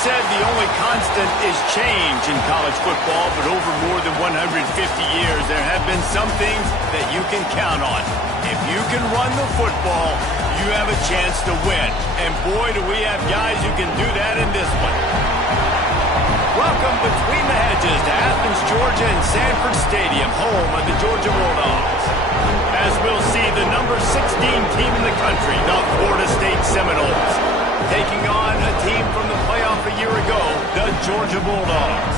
said the only constant is change in college football, but over more than 150 years, there have been some things that you can count on. If you can run the football, you have a chance to win. And boy, do we have guys who can do that in this one. Welcome between the hedges to Athens, Georgia and Sanford Stadium, home of the Georgia Bulldogs. As we'll see the number 16 team in the country, the Florida State Seminoles, taking on a team from the playoff a year ago, the Georgia Bulldogs.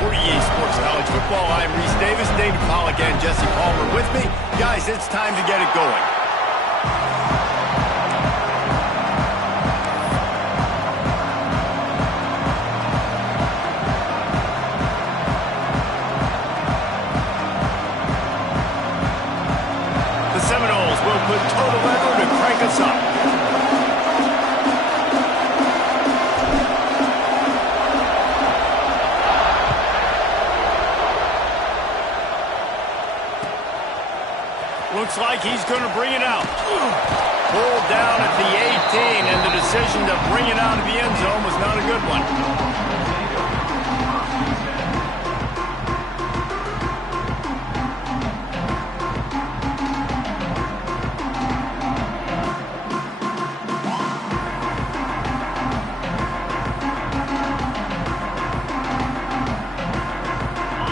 For EA Sports College Football, I'm Reese Davis, David Pollack, and Jesse Palmer with me. Guys, it's time to get it going. The Seminoles will put total effort to crank us up. Looks like he's going to bring it out. Pulled down at the 18, and the decision to bring it out of the end zone was not a good one.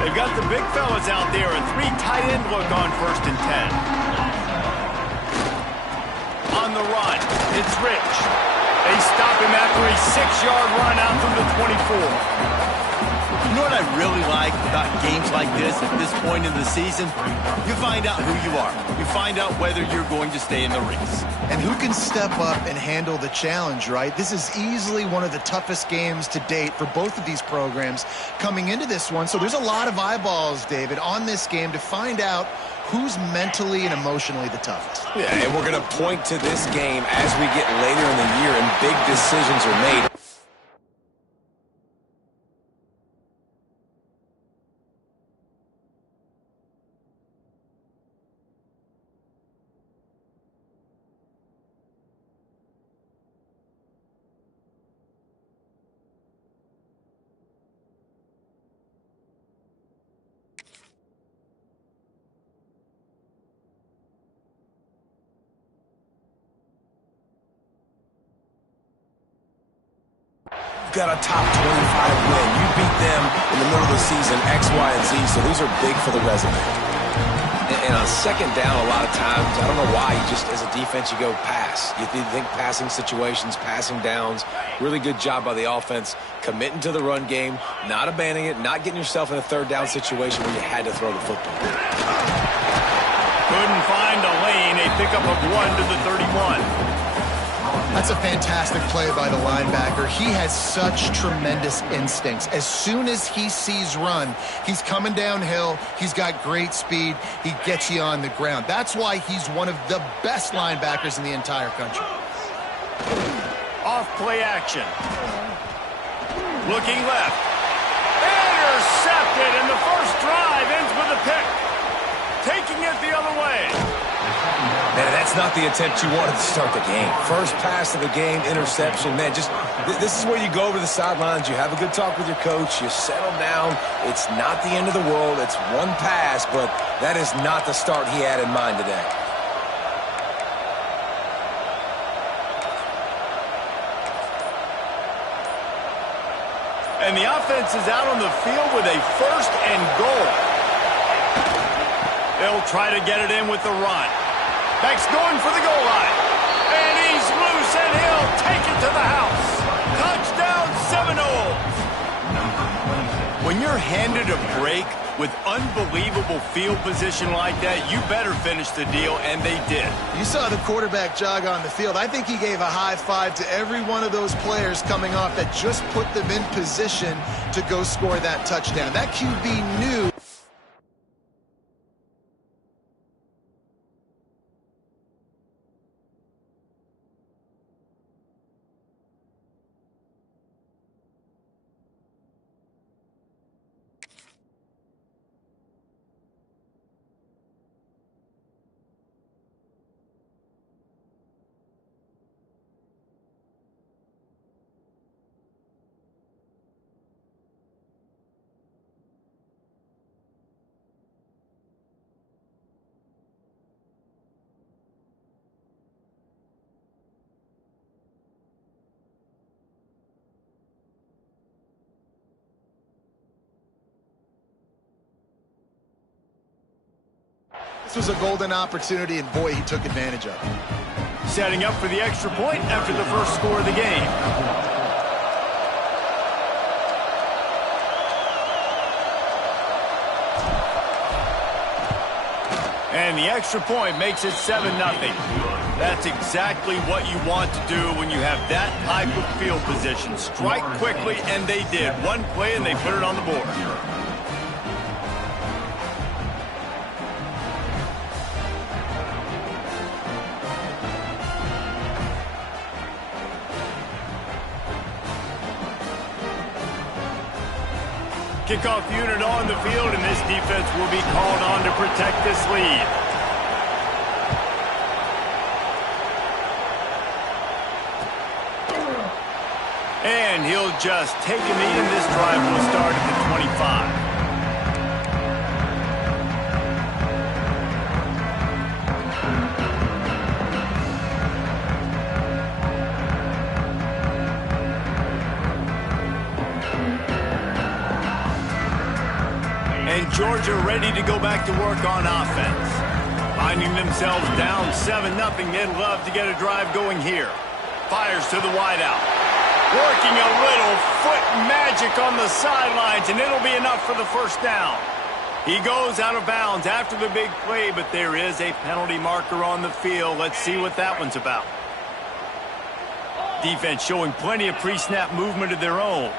They've got the big fellas out there, a three tight end look on 1st and 10. On the run, it's Rich. They stop him after a 6-yard run out through the 24. You know what I really like about games like this at this point in the season? You find out who you are. You find out whether you're going to stay in the race. And who can step up and handle the challenge, right? This is easily one of the toughest games to date for both of these programs coming into this one. So there's a lot of eyeballs, David, on this game to find out who's mentally and emotionally the toughest. Yeah, and we're going to point to this game as we get later in the year and big decisions are made. Got a top 25 win. You beat them in the middle of the season, X, Y, and Z, so these are big for the resume. And on second down, a lot of times, I don't know why, you just, as a defense, you go pass. You think passing situations, passing downs. Really good job by the offense, committing to the run game, not abandoning it, not getting yourself in a third down situation where you had to throw the football. Couldn't find a lane, a pickup of 1 to the 31. That's a fantastic play by the linebacker. He has such tremendous instincts. As soon as he sees run, he's coming downhill. He's got great speed. He gets you on the ground. That's why he's one of the best linebackers in the entire country. Off play action. Looking left. Intercepted, and the first drive ends with a pick. Taking it the other way. Man, that's not the attempt you wanted to start the game. First pass of the game, interception. Man, this is where you go over the sidelines. You have a good talk with your coach. You settle down. It's not the end of the world. It's one pass, but that is not the start he had in mind today. And the offense is out on the field with a 1st and goal. They'll try to get it in with the run. Beck's going for the goal line. And he's loose, and he'll take it to the house. Touchdown, Seminoles. When you're handed a break with unbelievable field position like that, you better finish the deal, and they did. You saw the quarterback jog on the field. I think he gave a high five to every one of those players coming off that just put them in position to go score that touchdown. That QB knew. This was a golden opportunity, and boy, he took advantage of it. Setting up for the extra point after the first score of the game. And the extra point makes it 7-0. That's exactly what you want to do when you have that type of field position. Strike quickly, and they did. One play, and they put it on the board. Kickoff unit on the field, and this defense will be called on to protect this lead. And he'll just take a knee, and this drive will start at the 25. And Georgia ready to go back to work on offense. Finding themselves down 7-0, they'd love to get a drive going here. Fires to the wideout. Working a little foot magic on the sidelines, and it'll be enough for the first down. He goes out of bounds after the big play, but there is a penalty marker on the field. Let's see what that one's about. Defense showing plenty of pre-snap movement of their own.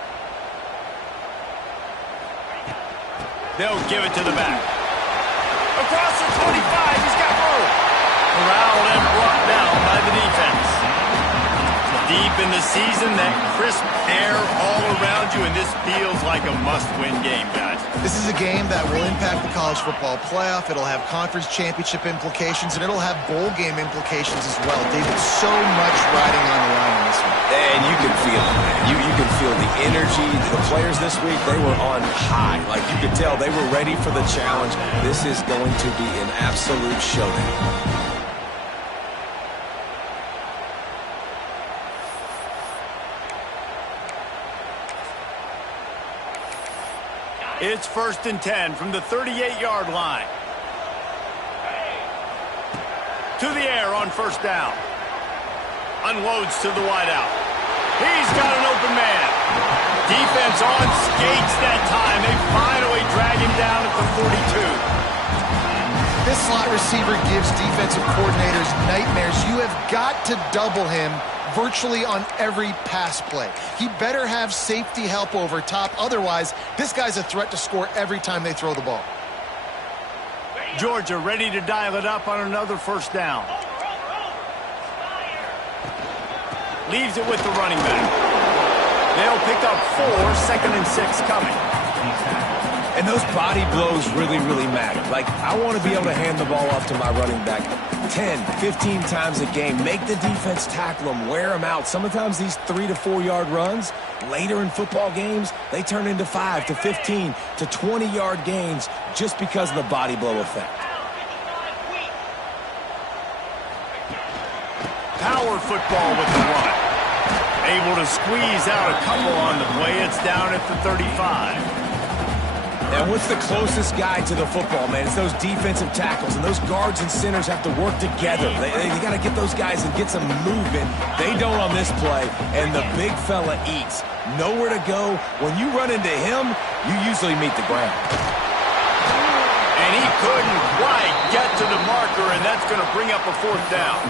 They'll give it to the back. Across the 25, he's got room. Corralled and brought down by the defense. Deep in the season, that crisp air all around you, and this feels like a must-win game, guys. This is a game that will impact the college football playoff. It'll have conference championship implications, and it'll have bowl game implications as well. David, so much riding on the line in this one. And you can feel it, man. You can feel the energy. The players this week, they were on high. Like, you could tell they were ready for the challenge. This is going to be an absolute showdown. It's 1st and 10 from the 38-yard line. To the air on first down. Unloads to the wideout. He's got an open man. Defense on skates that time. They finally drag him down at the 42. This slot receiver gives defensive coordinators nightmares. You have got to double him virtually on every pass play. He better have safety help over top. Otherwise, this guy's a threat to score every time they throw the ball. Georgia ready to dial it up on another first down. Leaves it with the running back. They'll pick up 4, 2nd and 6 coming. And those body blows really, really matter. Like, I want to be able to hand the ball off to my running back 10, 15 times a game. Make the defense tackle them, wear them out. Sometimes these 3 to 4 yard runs, later in football games, they turn into 5 to 15 to 20 yard gains just because of the body blow effect. Power football with the run. Able to squeeze out a couple on the play. It's down at the 35. And what's the closest guy to the football, man? It's those defensive tackles, and those guards and centers have to work together. They got to get those guys and get some movement. They don't on this play, and the big fella eats. Nowhere to go. When you run into him, you usually meet the ground. And he couldn't quite get to the marker, and that's going to bring up a 4th down.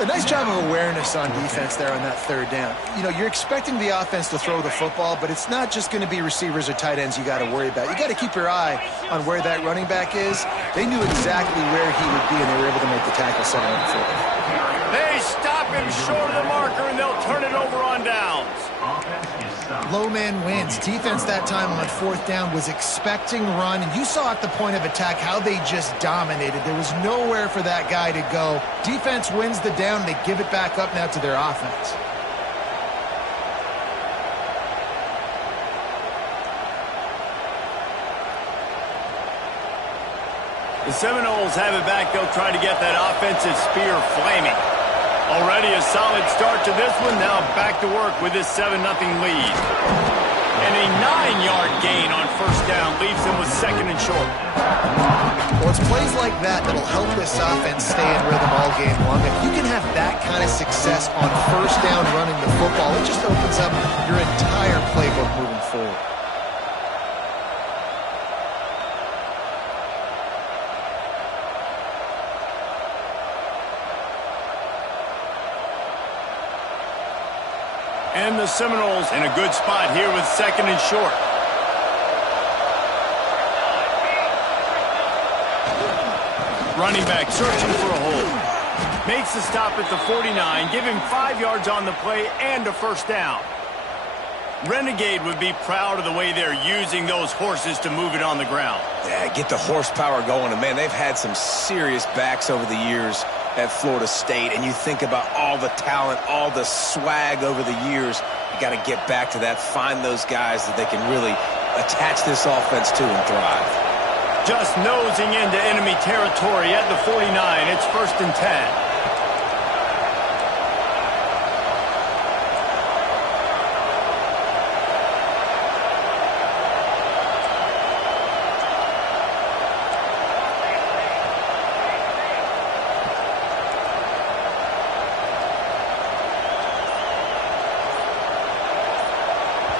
A nice job of awareness on defense there on that 3rd down. You know, you're expecting the offense to throw the football, but it's not just going to be receivers or tight ends you got to worry about. You got to keep your eye on where that running back is. They knew exactly where he would be, and they were able to make the tackle setting up for him. They stop him short of the marker, and they'll turn it over on downs. Low man wins. Defense that time on 4th down was expecting run, and you saw at the point of attack how they just dominated. There was nowhere for that guy to go. Defense wins the down. They give it back up now to their offense. The Seminoles have it back. They'll try to get that offensive spear flaming. Already a solid start to this one. Now back to work with this 7-0 lead. And a 9-yard gain on first down leaves them with 2nd and short. Well, it's plays like that that'll help this offense stay in rhythm all game long. If you can have that kind of success on first down running the football, it just opens up your entire playbook moving forward. And the Seminoles in a good spot here with 2nd and short. Running back searching for a hole. Makes the stop at the 49, give him 5 yards on the play and a first down. Renegade would be proud of the way they're using those horses to move it on the ground. Yeah, get the horsepower going. And, man, they've had some serious backs over the years at Florida State, and you think about all the talent, all the swag over the years. You got to get back to that, find those guys that they can really attach this offense to and thrive. Just nosing into enemy territory at the 49. It's 1st and 10.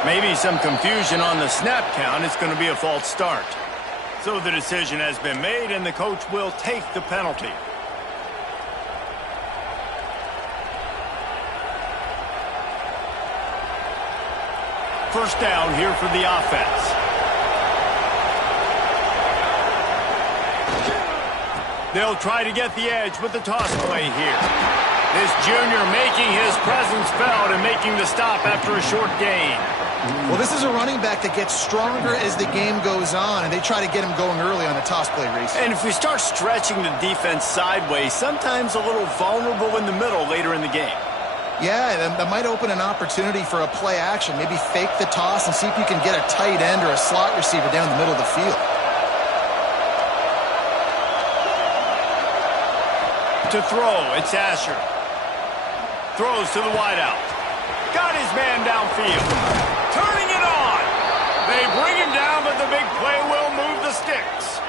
Maybe some confusion on the snap count. It's going to be a false start. So the decision has been made, and the coach will take the penalty. First down here for the offense. They'll try to get the edge with the toss play here. This junior making his presence felt and making the stop after a short gain. Well, this is a running back that gets stronger as the game goes on, and they try to get him going early on the toss play, Reese. And if we start stretching the defense sideways, sometimes a little vulnerable in the middle later in the game. Yeah, that might open an opportunity for a play action. Maybe fake the toss and see if you can get a tight end or a slot receiver down the middle of the field. To throw, it's Asher. Throws to the wideout. Got his man downfield. Turning it on. They bring him down, but the big play will move the sticks.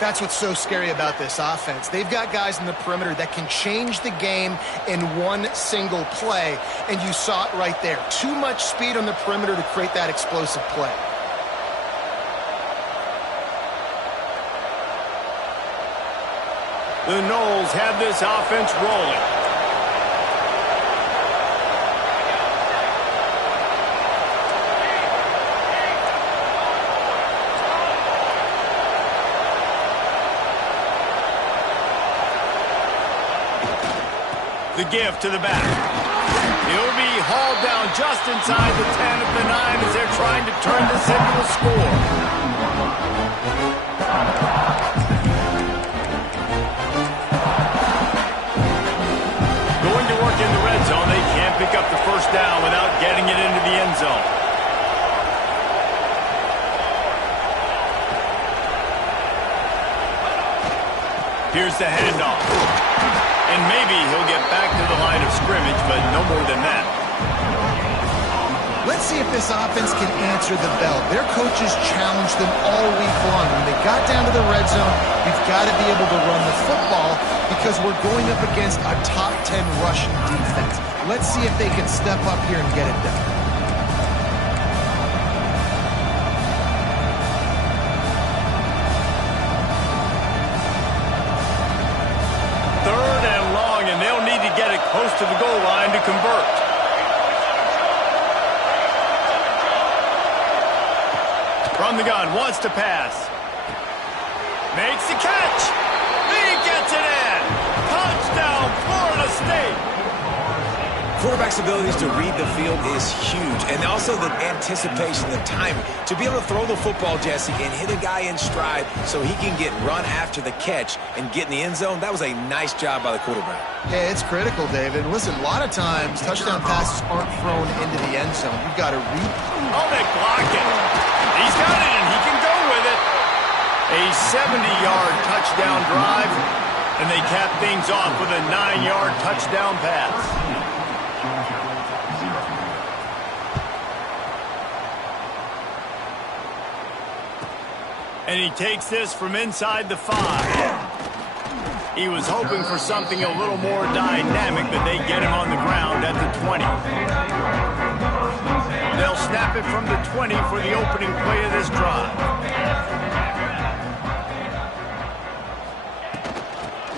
That's what's so scary about this offense. They've got guys in the perimeter that can change the game in one single play, and you saw it right there. Too much speed on the perimeter to create that explosive play. The Noles have this offense rolling. The give to the back. He'll be hauled down just inside the 10 at the 9 as they're trying to turn this into a score. Going to work in the red zone. They can't pick up the first down without getting it into the end zone. Here's the handoff. And maybe he'll get back to the line of scrimmage, but no more than that. Let's see if this offense can answer the bell. Their coaches challenged them all week long. When they got down to the red zone, we've got to be able to run the football because we're going up against a top 10 rushing defense. Let's see if they can step up here and get it done. Close to the goal line to convert. From the gun, wants to pass. Makes the catch. He gets it in. Touchdown, Florida State. Quarterback's abilities to read the field is huge, and also the anticipation, the timing. To be able to throw the football, Jesse, and hit a guy in stride so he can get run after the catch and get in the end zone, that was a nice job by the quarterback. Yeah, it's critical, David. Listen, a lot of times touchdown passes aren't thrown into the end zone. You've got to read. Oh, they block it. He's got it, and he can go with it. A 70-yard touchdown drive, and they cap things off with a 9-yard touchdown pass. And he takes this from inside the 5. He was hoping for something a little more dynamic, but they get him on the ground at the 20. They'll snap it from the 20 for the opening play of this drive.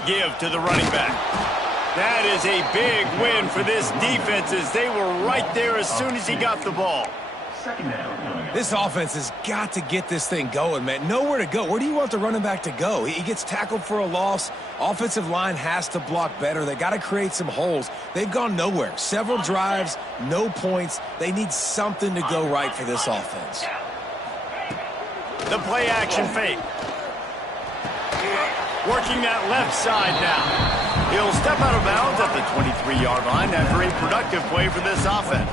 Give to the running back. That is a big win for this defense as they were right there as soon as he got the ball. This offense has got to get this thing going, man. Nowhere to go. Where do you want the running back to go? He gets tackled for a loss. Offensive line has to block better. They got to create some holes. They've gone nowhere. Several drives, no points. They need something to go right for this offense. The play action fake. Working that left side now. He'll step out of bounds at the 23-yard line after a productive play for this offense.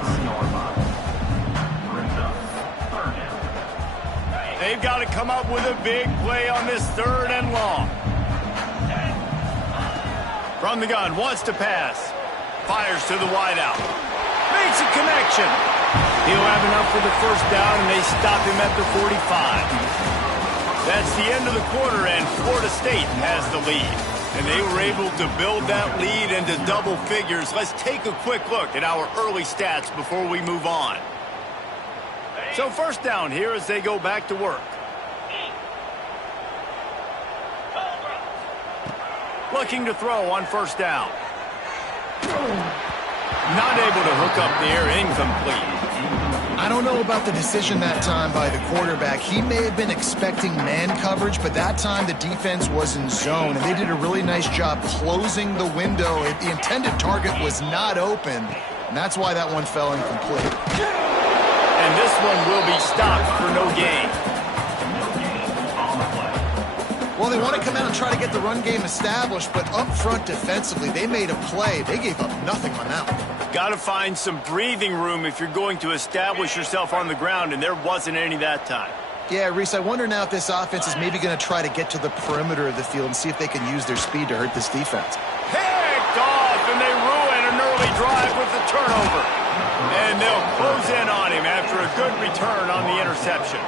They've got to come up with a big play on this 3rd and long. From the gun, wants to pass. Fires to the wideout. Makes a connection. He'll have enough for the first down, and they stop him at the 45. That's the end of the quarter, and Florida State has the lead. And they were able to build that lead into double figures. Let's take a quick look at our early stats before we move on. So first down here as they go back to work. Looking to throw on first down. Not able to hook up there, incomplete. I don't know about the decision that time by the quarterback. He may have been expecting man coverage, but that time the defense was in zone, and they did a really nice job closing the window. The intended target was not open, and that's why that one fell incomplete. And this one will be stopped for no gain. Well, they want to come out and try to get the run game established, but up front defensively, they made a play. They gave up nothing on that one. Got to find some breathing room if you're going to establish yourself on the ground, and there wasn't any that time. Yeah, Reese, I wonder now if this offense is maybe going to try to get to the perimeter of the field and see if they can use their speed to hurt this defense. Picked off, and they ruin an early drive with the turnover. And they'll close in on him after a good return on the interception.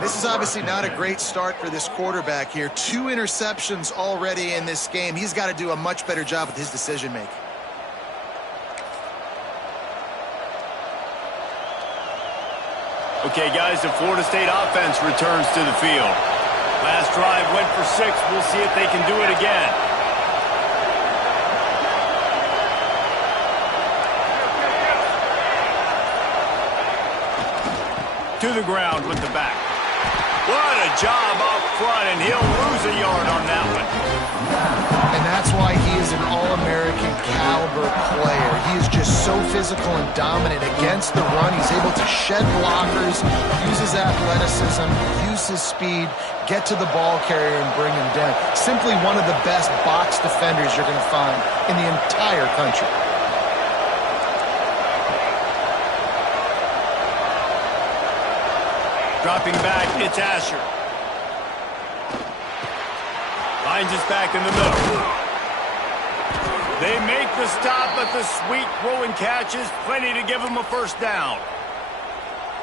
This is obviously not a great start for this quarterback here. 2 interceptions already in this game. He's got to do a much better job with his decision-making. Okay, guys, the Florida State offense returns to the field. Last drive went for 6. We'll see if they can do it again. To the ground with the back. What a job up front, and he'll lose a yard on that one. And that's why he is an All-American caliber player. He is just so physical and dominant against the run. He's able to shed blockers, use his athleticism, use his speed, get to the ball carrier and bring him down. Simply one of the best box defenders you're going to find in the entire country. Dropping back, it's Asher. Finds us back in the middle. They make the stop, but the sweet throwing catch is plenty to give him a first down.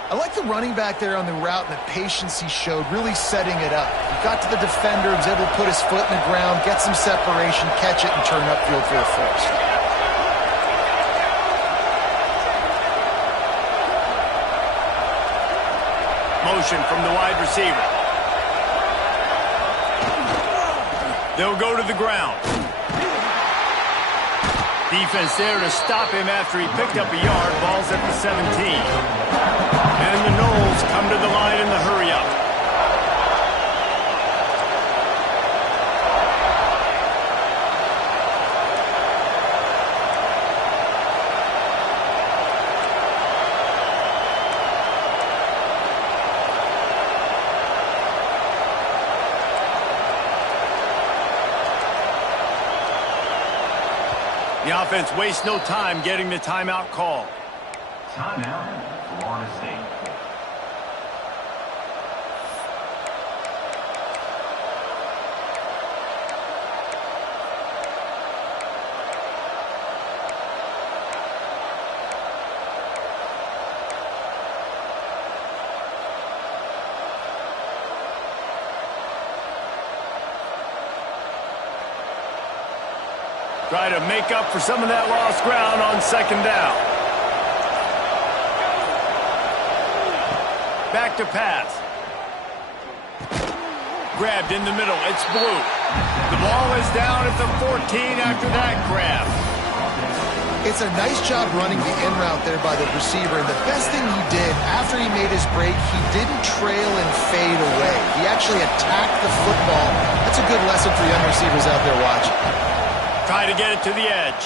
I like the running back there on the route and the patience he showed, really setting it up. He got to the defender, was able to put his foot in the ground, get some separation, catch it, and turn upfield for a first. Motion from the wide receiver. They'll go to the ground. Defense there to stop him after he picked up a yard. Ball's at the 17. And the Noles come to the line in the hurry-up. The offense wastes no time getting the timeout call. Timeout, Florida State. Try to make up for some of that lost ground on second down. Back to pass. Grabbed in the middle. It's Blue. The ball is down at the 14 after that grab. It's a nice job running the in route there by the receiver, and the best thing he did after he made his break, he didn't trail and fade away. He actually attacked the football. That's a good lesson for young receivers out there watching. Try to get it to the edge.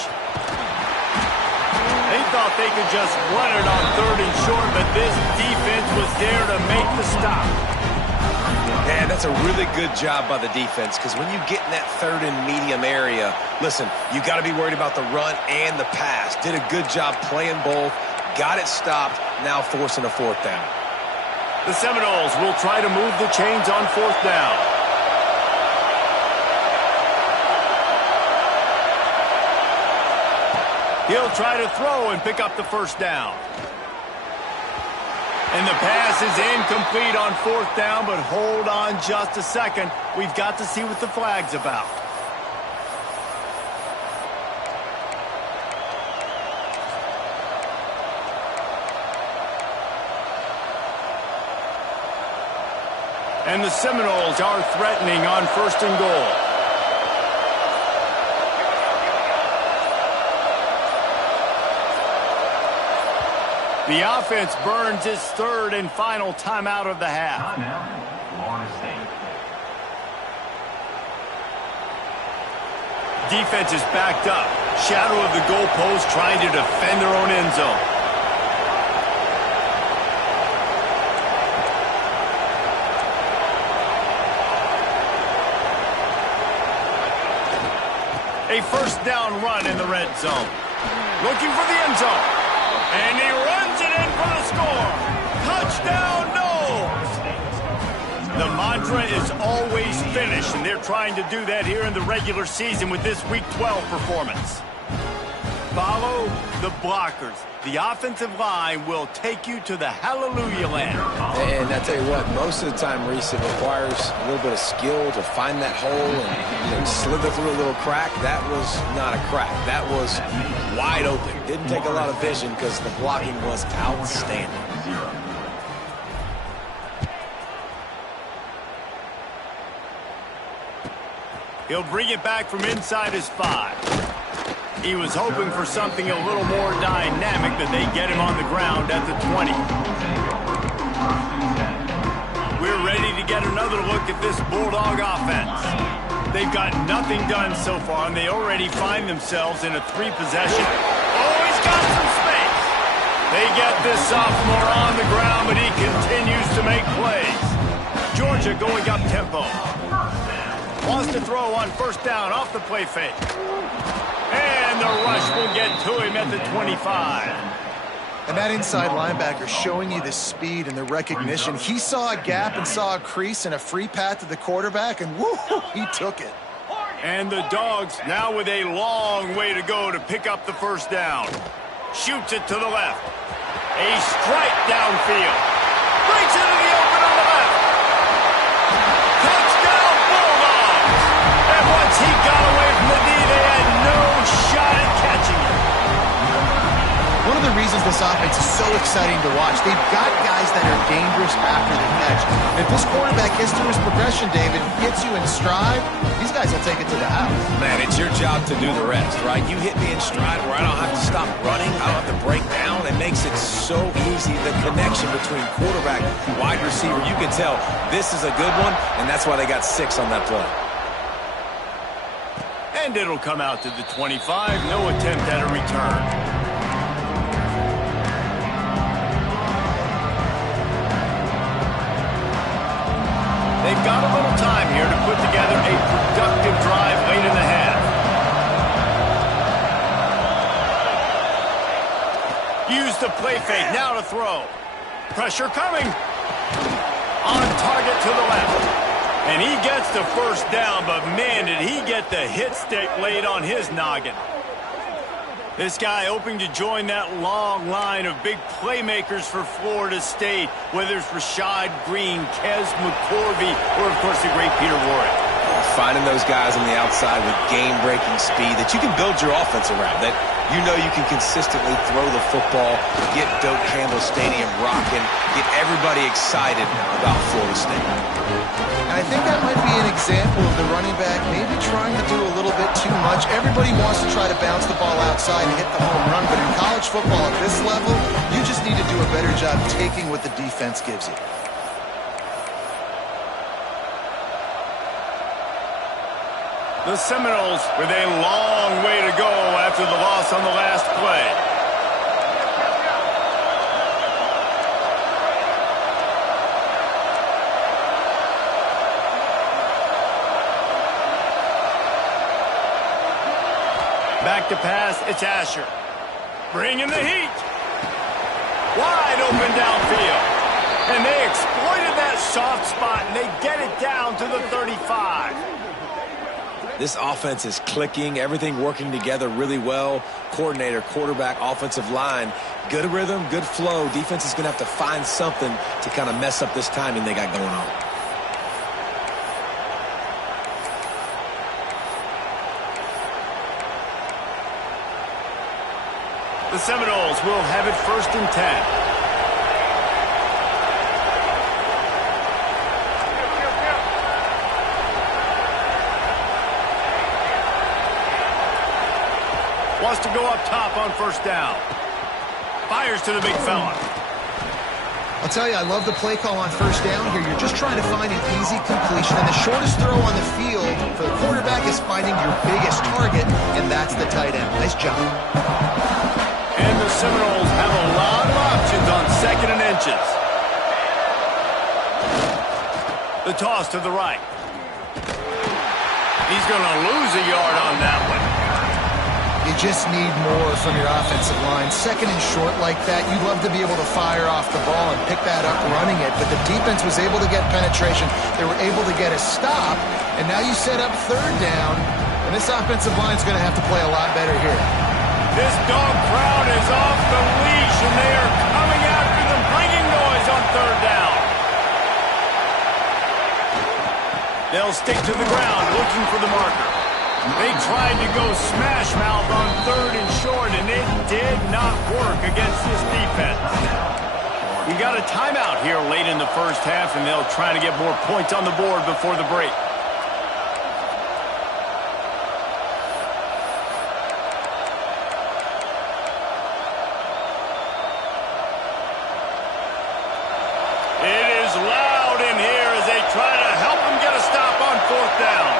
They thought they could just run it on 3rd and short, but this defense was there to make the stop. Yeah, that's a really good job by the defense, because when you get in that 3rd and medium area, listen, you got to be worried about the run and the pass. Did a good job playing both, got it stopped, now forcing a 4th down. The Seminoles will try to move the chains on 4th down. He'll try to throw and pick up the 1st down. And the pass is incomplete on 4th down, but hold on just a second. We've got to see what the flag's about. And the Seminoles are threatening on 1st and goal. The offense burns its 3rd and final timeout of the half. Timeout, Florida State. Defense is backed up. Shadow of the goalpost trying to defend their own end zone. A 1st down run in the red zone. Looking for the end zone. And he runs it in for the score. Touchdown, Noles! The mantra is always finish, and they're trying to do that here in the regular season with this Week 12 performance. Follow the blockers. The offensive line will take you to the hallelujah land. And I tell you what, most of the time, Reese, it requires a little bit of skill to find that hole and slither through a little crack. That was not a crack. That was wide open. Didn't take a lot of vision because the blocking was outstanding. He'll bring it back from inside his 5. He was hoping for something a little more dynamic, but they get him on the ground at the 20. We're ready to get another look at this Bulldog offense. They've got nothing done so far, and they already find themselves in a 3-possession. Oh, he's got some space. They get this sophomore on the ground, but he continues to make plays. Georgia going up tempo. Wants to throw on 1st down off the play fake. And the rush will get to him at the 25. And that inside linebacker showing you the speed and the recognition. He saw a gap and saw a crease and a free path to the quarterback, and woo, he took it. And the Dogs now with a long way to go to pick up the 1st down. Shoots it to the left. A strike downfield. Breaks into the open on the left. Touchdown Bulldogs! And once he got away from the D, they had no shot at catching him. One of the reasons this offense is so exciting to watch, they've got guys that are dangerous after the catch. If this quarterback gets through his progression, David, gets you in stride, these guys will take it to the house. Man, it's your job to do the rest, right? You hit me in stride where I don't have to stop running. I don't have to break down. It makes it so easy, the connection between quarterback and wide receiver. You can tell this is a good one, and that's why they got 6 on that play. And it'll come out to the 25. No attempt at a return. They've got a little time here to put together a productive drive late in the half. Use the play fake, now to throw. Pressure coming. On target to the left. And he gets the 1st down, but man, did he get the hit stick laid on his noggin. This guy hoping to join that long line of big playmakers for Florida State, whether it's Rashad Green, Kez McCorvey, or, of course, the great Peter Warrick. Finding those guys on the outside with game-breaking speed that you can build your offense around, that you know you can consistently throw the football, get Doak Campbell Stadium rocking, get everybody excited about Florida State. And I think that might be an example of the running back maybe trying to do a little bit too much. Everybody wants to try to bounce the ball outside and hit the home run, but in college football at this level, you just need to do a better job taking what the defense gives you. The Seminoles with a long way to go after the loss on the last play. Back to pass, it's Asher. Bringing the heat. Wide open downfield. And they exploited that soft spot, and they get it down to the 35. This offense is clicking, everything working together really well. Coordinator, quarterback, offensive line, good rhythm, good flow. Defense is going to have to find something to kind of mess up this timing they got going on. The Seminoles will have it 1st and 10. Wants to go up top on 1st down. Fires to the big fella. I'll tell you, I love the play call on 1st down here. You're just trying to find an easy completion, and the shortest throw on the field for the quarterback is finding your biggest target, and that's the tight end. Nice job. And the Seminoles have a lot of options on 2nd and inches. The toss to the right. He's going to lose a yard on that one. You just need more from your offensive line. 2nd and short like that, you'd love to be able to fire off the ball and pick that up running it, but the defense was able to get penetration. They were able to get a stop, and now you set up 3rd down, and this offensive line is going to have to play a lot better here. This dog crowd is off the leash, and they are coming after them, bringing noise on 3rd down. They'll stick to the ground, looking for the marker. They tried to go smash mouth on 3rd and short, and it did not work against this defense. We got a timeout here late in the 1st half, and they'll try to get more points on the board before the break. It is loud in here as they try to help them get a stop on 4th down.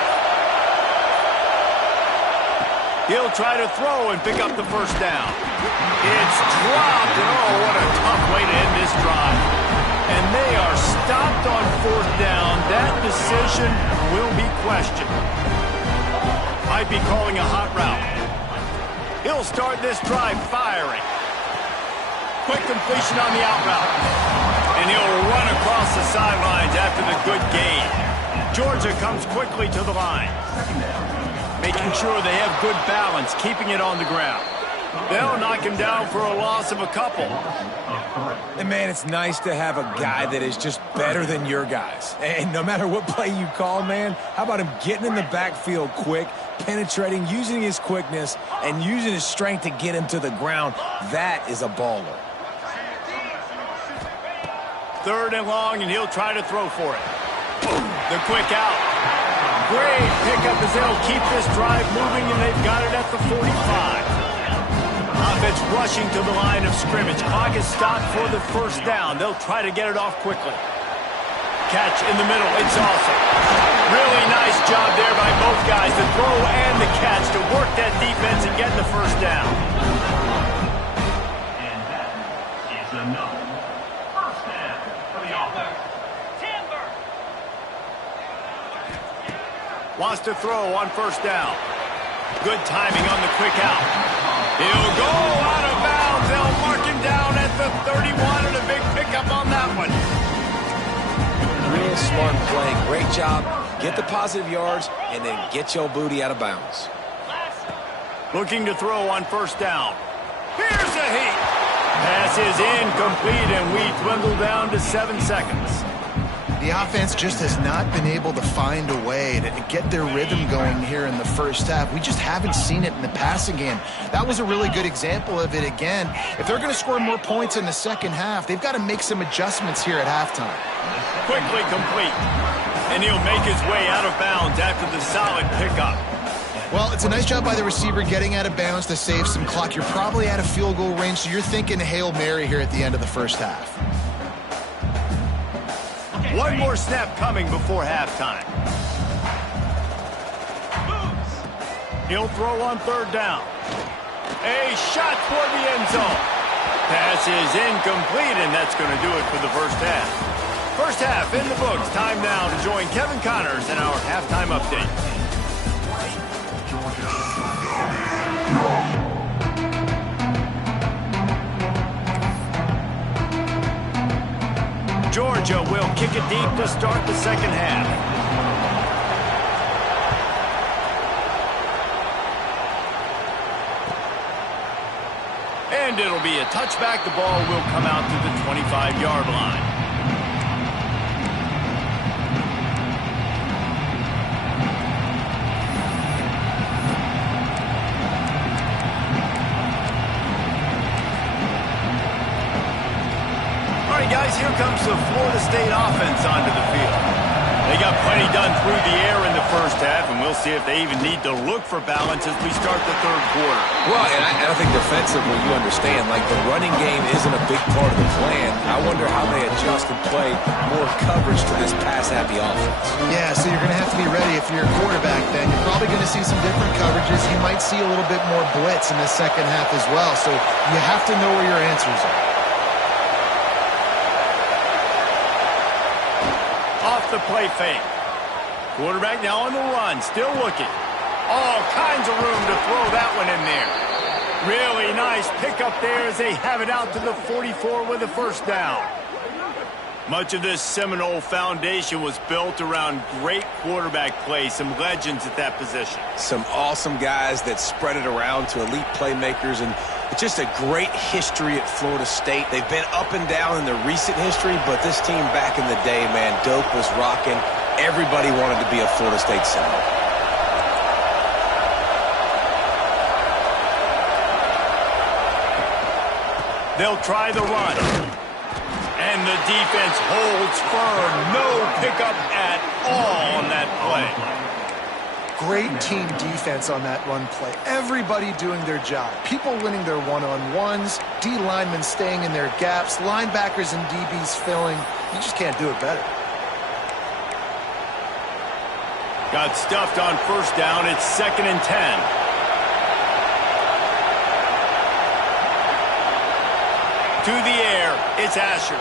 He'll try to throw and pick up the 1st down. It's dropped, and oh, what a tough way to end this drive. And they are stopped on 4th down. That decision will be questioned. Might be calling a hot route. He'll start this drive firing. Quick completion on the out route. And he'll run across the sidelines after the good gain. Georgia comes quickly to the line, making sure they have good balance, keeping it on the ground. They'll knock him down for a loss of a couple. And, man, it's nice to have a guy that is just better than your guys. And no matter what play you call, man, how about him getting in the backfield quick, penetrating, using his quickness, and using his strength to get him to the ground? That is a baller. 3rd and long, and he'll try to throw for it. The quick out. Great pickup as they'll keep this drive moving, and they've got it at the 45. Offense rushing to the line of scrimmage. Clock is stopped for the 1st down. They'll try to get it off quickly. Catch in the middle. It's awesome. Really nice job there by both guys, the throw and the catch, to work that defense and get the 1st down. And that is enough. 1st down for the offense. Wants to throw on 1st down. Good timing on the quick out. He'll go out of bounds. They'll mark him down at the 31, and a big pickup on that one. Real smart play. Great job. Get the positive yards, and then get your booty out of bounds. Looking to throw on 1st down. Here's a heat. Pass is incomplete, and we dwindle down to 7 seconds. The offense just has not been able to find a way to get their rhythm going here in the first half. We just haven't seen it in the passing game. That was a really good example of it again. If they're going to score more points in the second half, they've got to make some adjustments here at halftime. Quickly complete. And he'll make his way out of bounds after the solid pickup. Well, it's a nice job by the receiver getting out of bounds to save some clock. You're probably out of field goal range, so you're thinking Hail Mary here at the end of the first half. One more snap coming before halftime. He'll throw on third down. A shot toward the end zone. Pass is incomplete, and that's going to do it for the first half. First half in the books. Time now to join Kevin Connors in our halftime update. Georgia will kick it deep to start the second half. And it'll be a touchback. The ball will come out to the 25-yard line. Guys, here comes the Florida State offense onto the field. They got plenty done through the air in the first half, and we'll see if they even need to look for balance as we start the third quarter. Well, and I think defensively, you understand, like the running game isn't a big part of the plan. I wonder how they adjust and play more coverage to this pass-happy offense. Yeah, so you're going to have to be ready if you're a quarterback then. You're probably going to see some different coverages. You might see a little bit more blitz in the second half as well, so you have to know where your answers are. Off the play fake. Quarterback now on the run, still looking. All kinds of room to throw that one in there. Really nice pickup there as they have it out to the 44 with a first down. Much of this Seminole foundation was built around great quarterback play, some legends at that position. Some awesome guys that spread it around to elite playmakers, and it's just a great history at Florida State. They've been up and down in the recent history, but this team back in the day, man, Doak was rocking. Everybody wanted to be a Florida State Seminole. They'll try the run. And the defense holds firm. No pickup at all on that play. Great team defense on that run play. Everybody doing their job. People winning their one-on-ones, D linemen staying in their gaps, linebackers and DBs filling. You just can't do it better. Got stuffed on first down. It's 2nd and 10. To the air, it's Asher.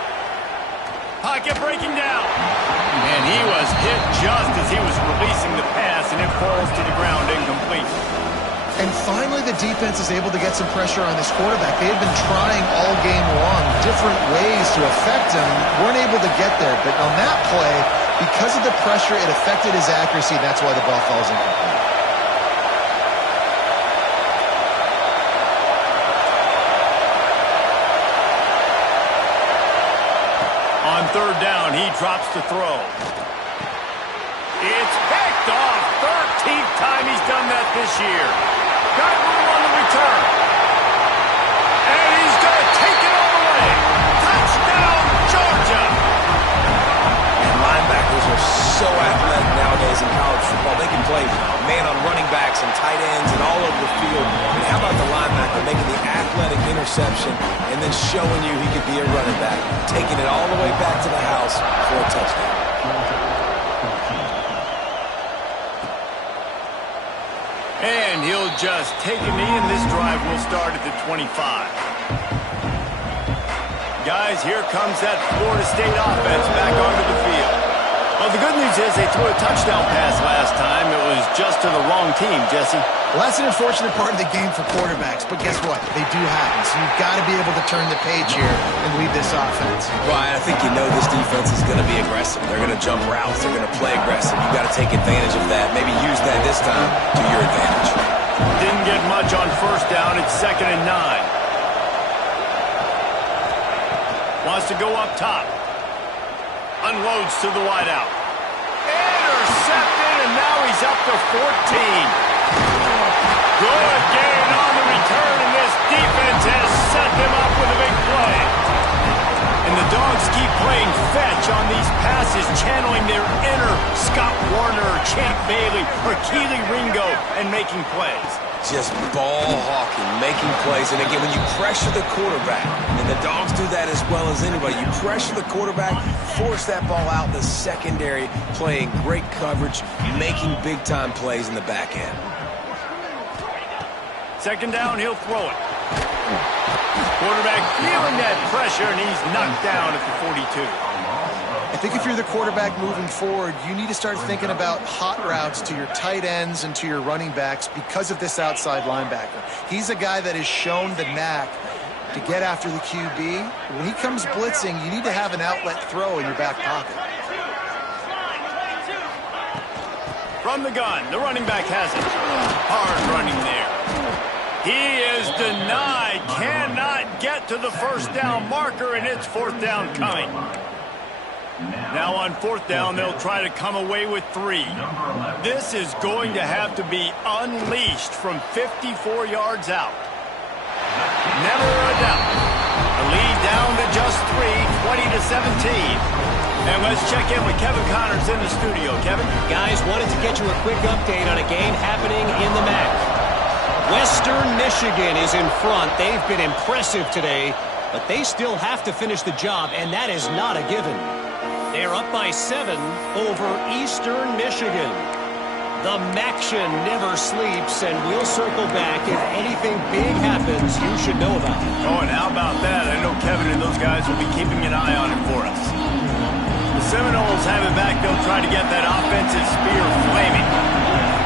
Pocket breaking down. And he was hit just as he was releasing the pass, and it falls to the ground incomplete. And finally, the defense is able to get some pressure on this quarterback. They had been trying all game long different ways to affect him. Weren't able to get there. But on that play, because of the pressure, it affected his accuracy. That's why the ball falls incomplete. On third down, he drops to throw. It's picked off. 13th time he's done that this year. Got room on the return. And he's going to take it all the way. Touchdown, Georgia. And linebackers are so athletic nowadays in college football. They can play man on running backs and tight ends and all over the field. And how about the linebacker making the athletic interception and then showing you he could be a running back, taking it all the way back to the house for a touchdown. And he'll just take a knee, and this drive will start at the 25. Guys, here comes that Florida State offense back onto the field. Well, the good news is they threw a touchdown pass last time. It was just to the wrong team, Jesse. Well, that's an unfortunate part of the game for quarterbacks, but guess what? They do happen, so you've got to be able to turn the page here and lead this offense. Ryan, I think you know this defense is going to be aggressive. They're going to jump routes. They're going to play aggressive. You've got to take advantage of that. Maybe use that this time to your advantage. Didn't get much on first down. It's 2nd and 9. Wants to go up top. Unloads to the wideout. Intercepted, and now he's up to 14. Good gain on the return, and this defense has set them up with a big play. And the Dogs keep playing fetch on these passes, channeling their inner Scott Warner or Champ Bailey or Keely Ringo and making plays. Just ball hawking, making plays. And again, when you pressure the quarterback, and the Dogs do that as well as anybody, you pressure the quarterback, force that ball out in the secondary, playing great coverage, making big-time plays in the back end. Second down, he'll throw it. Quarterback feeling that pressure, and he's knocked down at the 42. I think if you're the quarterback moving forward, you need to start thinking about hot routes to your tight ends and to your running backs because of this outside linebacker. He's a guy that has shown the knack to get after the QB. When he comes blitzing, you need to have an outlet throw in your back pocket. From the gun, the running back has it. Hard running there. He is denied, cannot get to the first down marker, and it's fourth down coming. Now on fourth down, they'll try to come away with 3. This is going to have to be unleashed from 54 yards out. Never a doubt. The lead down to just 3, 20-17. And let's check in with Kevin Connors in the studio. Kevin? Guys, wanted to get you a quick update on a game happening in the MAC. Western Michigan is in front. They've been impressive today, but they still have to finish the job, and that is not a given. They're up by 7 over Eastern Michigan. The MACtion never sleeps, and we'll circle back if anything big happens you should know about. Oh, and how about that? I know Kevin and those guys will be keeping an eye on it for us. The Seminoles have it back. They'll try to get that offensive spear flaming.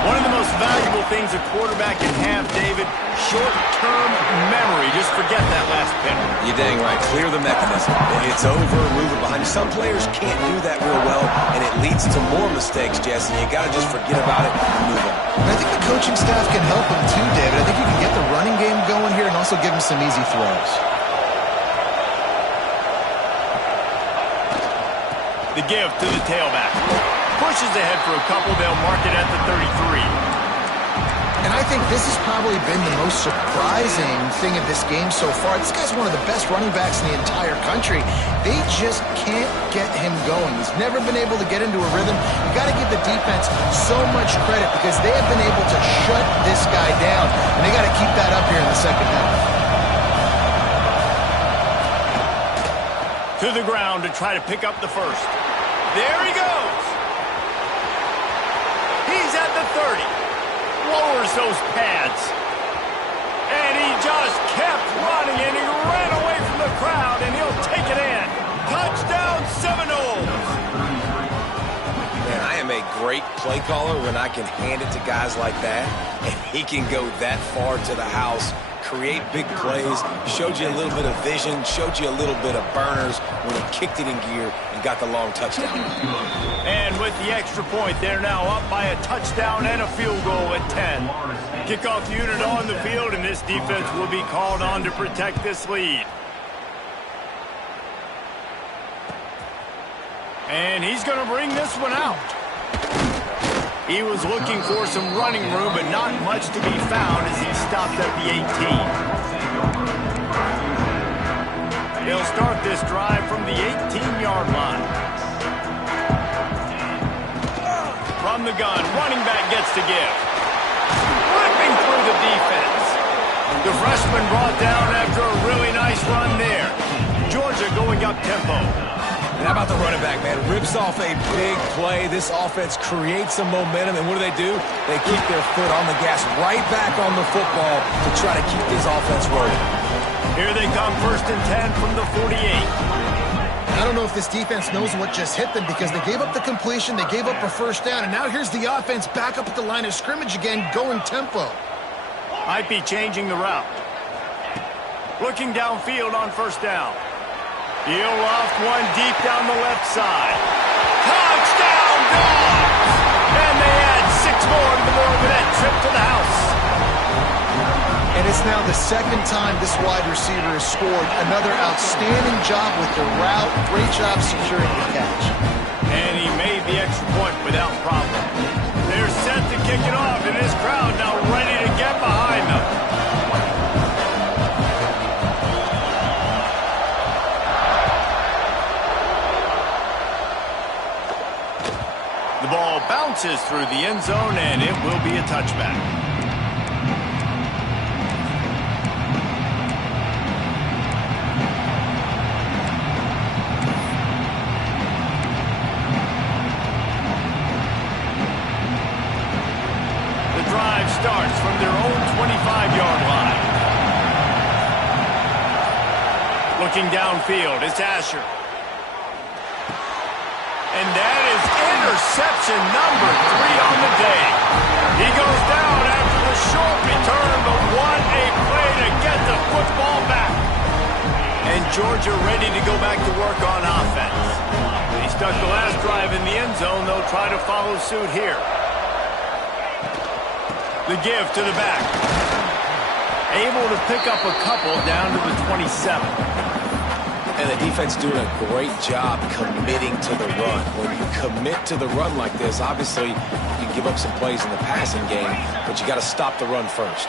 One of the most valuable things a quarterback can have, David, short-term memory. Just forget that last pick. You're dang right. Clear the mechanism. It's over, move it behind you. Some players can't do that real well, and it leads to more mistakes, Jesse. You got to just forget about it and move on. And I think the coaching staff can help him too, David. I think you can get the running game going here and also give him some easy throws. The give to the tailback. Pushes ahead for a couple. They'll mark it at the 33. And I think this has probably been the most surprising thing of this game so far. This guy's one of the best running backs in the entire country. They just can't get him going. He's never been able to get into a rhythm. You got to give the defense so much credit because they have been able to shut this guy down. And they got to keep that up here in the second half. To the ground to try to pick up the first. There he goes. He's at the 30. Lowers those pads. And he just kept running, and he ran away from the crowd, and he'll take it in. Touchdown, Seminoles. Man, I am a great play caller when I can hand it to guys like that, and he can go that far to the house, create big plays, showed you a little bit of vision, showed you a little bit of burners when he kicked it in gear and got the long touchdown. And with the extra point, they're now up by a touchdown and a field goal at 10. Kickoff unit on the field, and this defense will be called on to protect this lead. And he's going to bring this one out. He was looking for some running room, but not much to be found as he stopped at the 18. They'll start this drive from the 18-yard line. From the gun, running back gets to give. Ripping through the defense. The freshman brought down after a really nice run there. Georgia going up tempo. And how about the running back, man? Rips off a big play. This offense creates some momentum, and what do? They keep their foot on the gas, right back on the football to try to keep this offense rolling. Here they come, 1st and 10 from the 48. I don't know if this defense knows what just hit them because they gave up the completion, they gave up a first down, and now here's the offense back up at the line of scrimmage again, going tempo. Might be changing the route. Looking downfield on first down. He'll loft one deep down the left side. Touchdown, Dogs! And they add 6 more to the middle of that trip to the house. And it's now the second time this wide receiver has scored. Another outstanding job with the route. Great job securing the catch. And he made the extra point without problem. They're set to kick it off, and this crowd now ready to get behind them. The ball bounces through the end zone, and it will be a touchback. The drive starts from their own 25-yard line. Looking downfield, it's Asher. And that is interception number 3 on the day. He goes down after the short return, but what a play to get the football back. And Georgia ready to go back to work on offense. They stuck the last drive in the end zone. They'll try to follow suit here. The give to the back. Able to pick up a couple down to the 27. And the defense doing a great job committing to the run. When you commit to the run like this, obviously you can give up some plays in the passing game, but you got to stop the run first.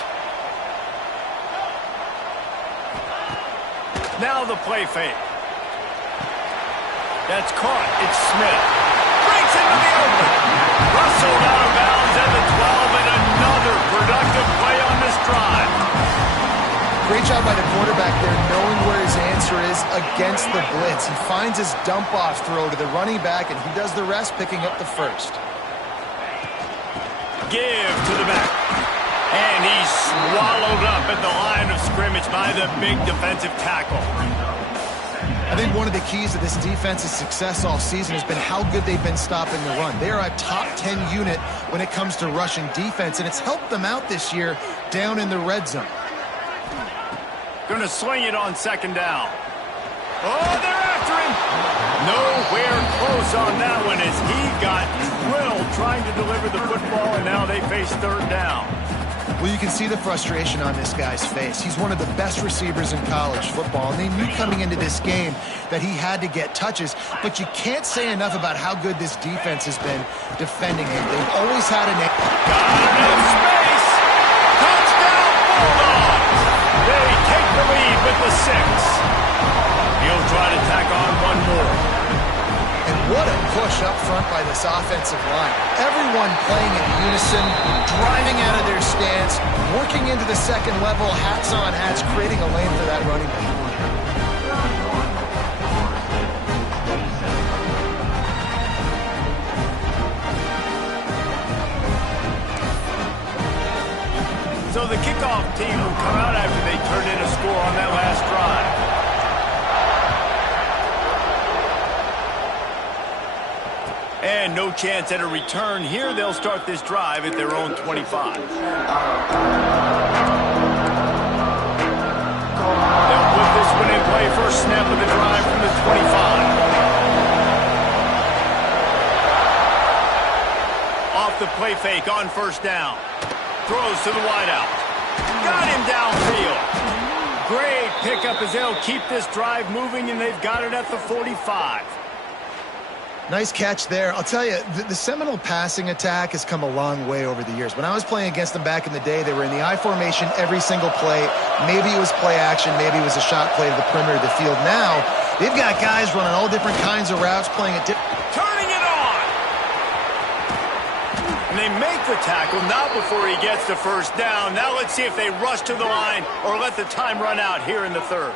Now the play fake. That's caught. It's Smith. Breaks into the open. Rustled out of bounds at the 12, and another productive play on this drive. Great job by the quarterback there, knowing where his answer is against the blitz. He finds his dump-off throw to the running back, and he does the rest, picking up the first. Give to the back. And he's swallowed up at the line of scrimmage by the big defensive tackle. I think one of the keys to this defense's success all season has been how good they've been stopping the run. They are a top 10 unit when it comes to rushing defense, and it's helped them out this year down in the red zone. Going to swing it on second down. Oh, they're after him. Nowhere close on that one as he got drilled trying to deliver the football, and now they face third down. Well, you can see the frustration on this guy's face. He's one of the best receivers in college football, and they knew coming into this game that he had to get touches, but you can't say enough about how good this defense has been defending him. They've always had an... Got enough space. Touchdown, Bulldogs. They take the lead with the 6. He'll try to tack on one more. And what a push up front by this offensive line. Everyone playing in unison, driving out of their stance, working into the second level, hats on hats, creating a lane for that running back. So the kickoff team will come out after they turn in a score on that last drive. And no chance at a return here. They'll start this drive at their own 25. They'll put this one in play. First snap of the drive from the 25. Off the play fake on first down. Throws to the wideout. Got him downfield. Great pickup as they'll keep this drive moving, and they've got it at the 45. Nice catch there. I'll tell you, the Seminole passing attack has come a long way over the years. When I was playing against them back in the day, they were in the I formation every single play. Maybe it was play action. Maybe it was a shot play to the perimeter of the field. Now, they've got guys running all different kinds of routes, playing at turning it on! And they make the tackle, not before he gets the first down. Now let's see if they rush to the line or let the time run out here in the third.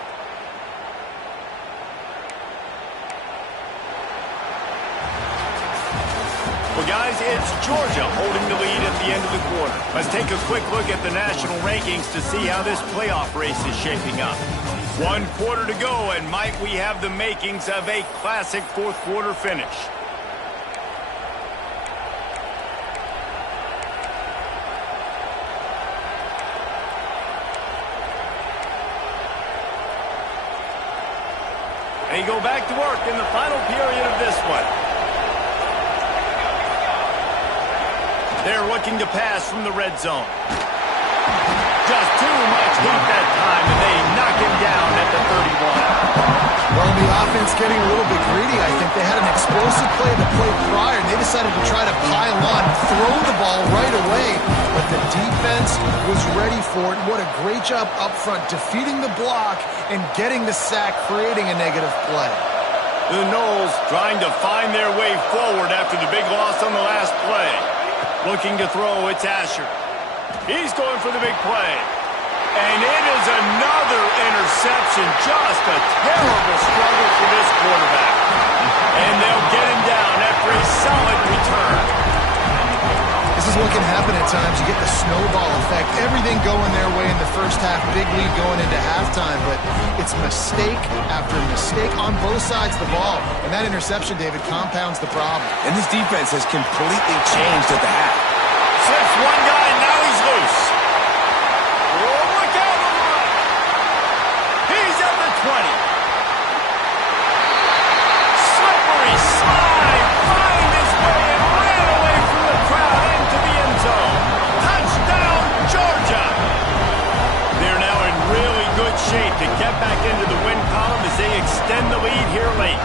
Well, guys, it's Georgia holding the lead at the end of the quarter. Let's take a quick look at the national rankings to see how this playoff race is shaping up. 1 quarter to go, and might we have the makings of a classic fourth quarter finish. They go back to work in the final period of this one. They're looking to pass from the red zone. Just too much heat that time, and they knock him down at the 31. Well, the offense getting a little bit greedy, I think. They had an explosive play the play prior, and they decided to try to pile on, throw the ball right away. But the defense was ready for it. What a great job up front, defeating the block and getting the sack, creating a negative play. The Noles trying to find their way forward after the big loss on the last play. Looking to throw, it's Asher. He's going for the big play. And it is another interception. Just a terrible struggle for this quarterback. And they'll get him down after a solid return. This is what can happen at times. You get the snowball effect. Everything going their way in the first half. Big lead going into halftime. But it's mistake after mistake on both sides of the ball. And that interception, David, compounds the problem. And this defense has completely changed at the half. Slips one guy, now he's loose. Oh, look out on the run. He's at the 20. Slippery slide. Find his way and ran away from the crowd into the end zone. Touchdown, Georgia. They're now in really good shape to get back into the win column as they extend the lead here late.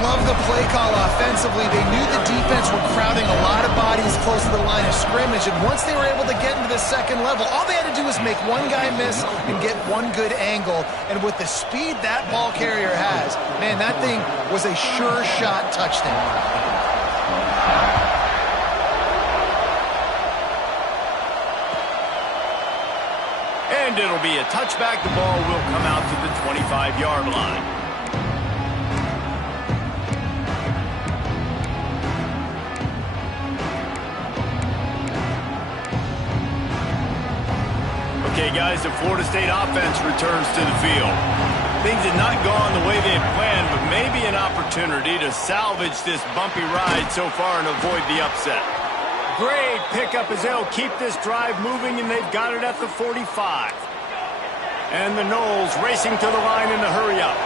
Love the play call offensively. They knew the defense were crowding a lot of bodies close to the line of scrimmage, and once they were able to get into the second level, all they had to do was make one guy miss and get one good angle. And with the speed that ball carrier has, man, that thing was a sure shot touchdown. And it'll be a touchback. The ball will come out to the 25-yard line. Okay, guys, the Florida State offense returns to the field. Things had not gone the way they had planned, but maybe an opportunity to salvage this bumpy ride so far and avoid the upset. Great pickup as they'll keep this drive moving, and they've got it at the 45. And the Noles racing to the line in the hurry-up.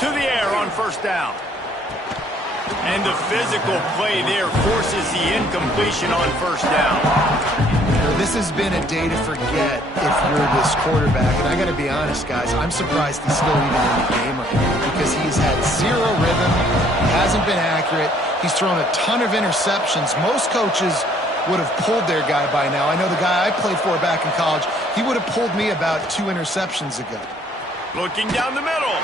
To the air on first down. And the physical play there forces the incompletion on first down. This has been a day to forget if you're this quarterback. And I got to be honest, guys, I'm surprised he's still even in the game right now because he's had zero rhythm. He hasn't been accurate. He's thrown a ton of interceptions. Most coaches would have pulled their guy by now. I know the guy I played for back in college, he would have pulled me about 2 interceptions ago. Looking down the middle.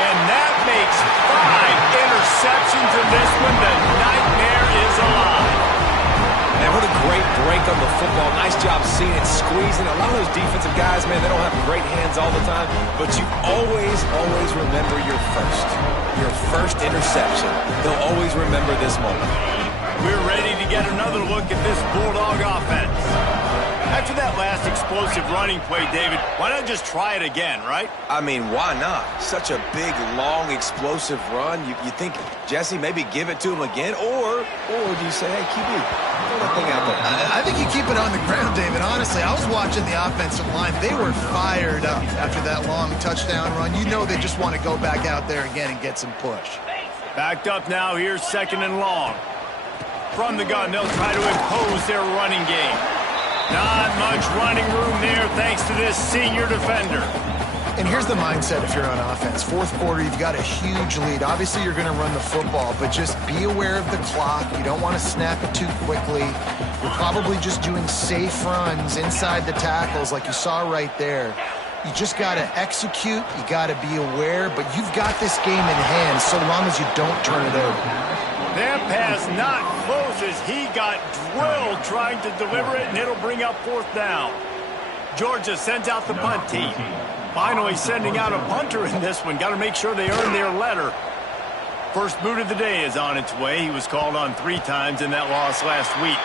And that makes 5 interceptions in this one. The nightmare is alive. Man, what a great break on the football. Nice job seeing it, squeezing. A lot of those defensive guys, man, they don't have great hands all the time, but you always remember your first interception. They'll always remember this moment. We're ready to get another look at this Bulldog offense. After that last explosive running play, David, why not just try it again, right? I mean, why not? Such a big, long, explosive run. You think, Jesse, maybe give it to him again? Or do you say, hey, QB, throw that thing out there? I think you keep it on the ground, David. Honestly, I was watching the offensive line. They were fired up after that long touchdown run. You know they just want to go back out there again and get some push. Backed up now. Here's second and long. From the gun, they'll try to impose their running game. Not much running room there thanks to this senior defender. And here's the mindset if you're on offense. Fourth quarter, you've got a huge lead. Obviously, you're going to run the football, but just be aware of the clock. You don't want to snap it too quickly. You're probably just doing safe runs inside the tackles like you saw right there. You just got to execute. You got to be aware, but you've got this game in hand so long as you don't turn it over. That pass not close as he got drilled trying to deliver it, and it'll bring up fourth down. Georgia sends out the punt team. Finally sending out a punter in this one. Got to make sure they earn their letter. First boot of the day is on its way. He was called on 3 times in that loss last week.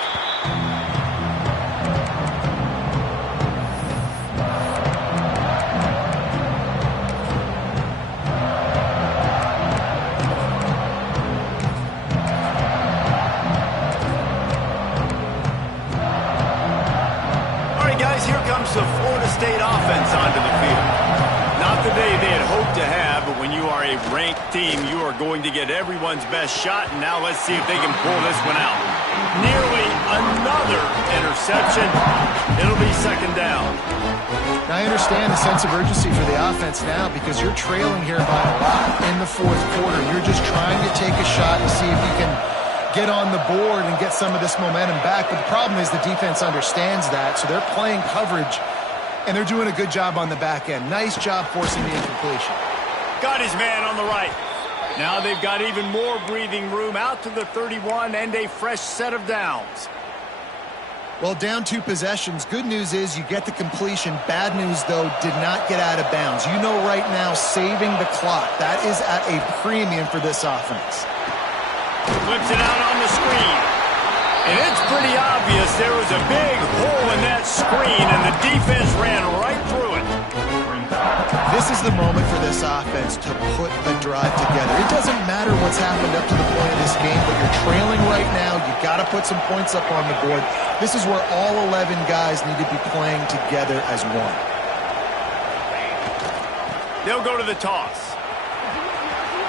The Florida State offense onto the field. Not the day they had hoped to have, but when you are a ranked team, you are going to get everyone's best shot, and now let's see if they can pull this one out. Nearly another interception. It'll be second down. Now, I understand the sense of urgency for the offense now because you're trailing here by a lot in the fourth quarter. You're just trying to take a shot and see if you can get on the board and get some of this momentum back. But the problem is the defense understands that, so they're playing coverage, and they're doing a good job on the back end. Nice job forcing the incompletion. Got his man on the right. Now they've got even more breathing room out to the 31 and a fresh set of downs. Well, down 2 possessions. Good news is you get the completion. Bad news, though, did not get out of bounds. You know right now, saving the clock. That is at a premium for this offense. Flips it out on the screen. And it's pretty obvious there was a big hole in that screen, and the defense ran right through it. This is the moment for this offense to put the drive together. It doesn't matter what's happened up to the point of this game, but you're trailing right now. You got to put some points up on the board. This is where all 11 guys need to be playing together as one. They'll go to the toss.